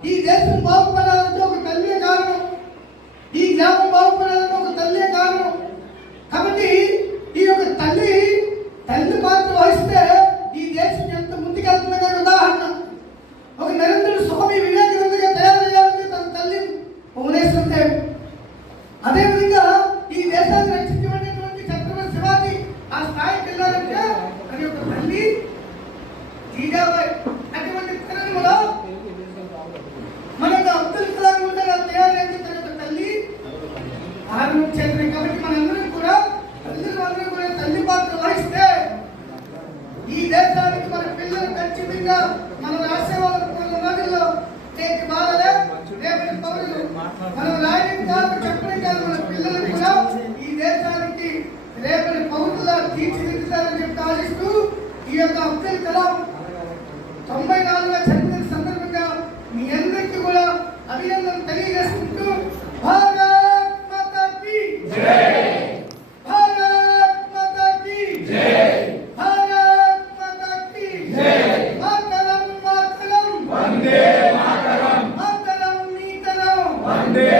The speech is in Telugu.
ఈ దేశం బాగుపడాలంటే ఒక తల్లి కారణం, ఈ గ్రామం బాగుపడాలంటే ఒక తల్లి కారణం. కాబట్టి ఈ యొక్క తల్లి పాత్ర వహిస్తే ఈ దేశం ఎంత ముందుకెళ్తుందనే ఉదాహరణ. ఒక నరేంద్రుడు స్వామి వివేకానందగా తయారయ్యాలంటే తన తల్లి భువనేశ్వర్ దేవి. అదేవిధంగా ఈ దేశాన్ని రక్షించబడినటువంటి ఛత్రపతి శివాజీ ఆ స్థాయికి వెళ్ళాలంటే అది ఒక తల్లి జీజాబాయి. అటువంటి తరంలో మనకు అబ్దుల్ కలాం కూడా తయారైంది తన యొక్క తల్లి ఆరు చేతులు. కాబట్టి మనందరం కూడా తల్లిదండ్రులందరూ కూడా తల్లి పాత్ర వహిస్తే ఈ దేశానికి మన పిల్లలు ఖచ్చితంగా మనం రాసేవాళ్ళ రోజుల్లో నేటి బాలలే రేపటి పౌరులు. మనం రాయడం కాదు చెప్పడం కాదు, మన పిల్లలు కూడా ఈ దేశానికి రేపటి పౌరులుగా తీర్చిదిద్దుతారని చెప్పి ఆశిస్తూ ఈ యొక్క అబ్దుల్ కలాం 94వ జన్మదిన సందర్భంగా మీ అందరికీ కూడా అభినందనలు తెలియజేసుకుంటూ భారత్ మాతా కీ జై, భారత్ మాతా కీ జై, భారత్ మాతా కీ జై. మాతరం మాతరం వందే మాతరం, మాతరం నీతరం వందే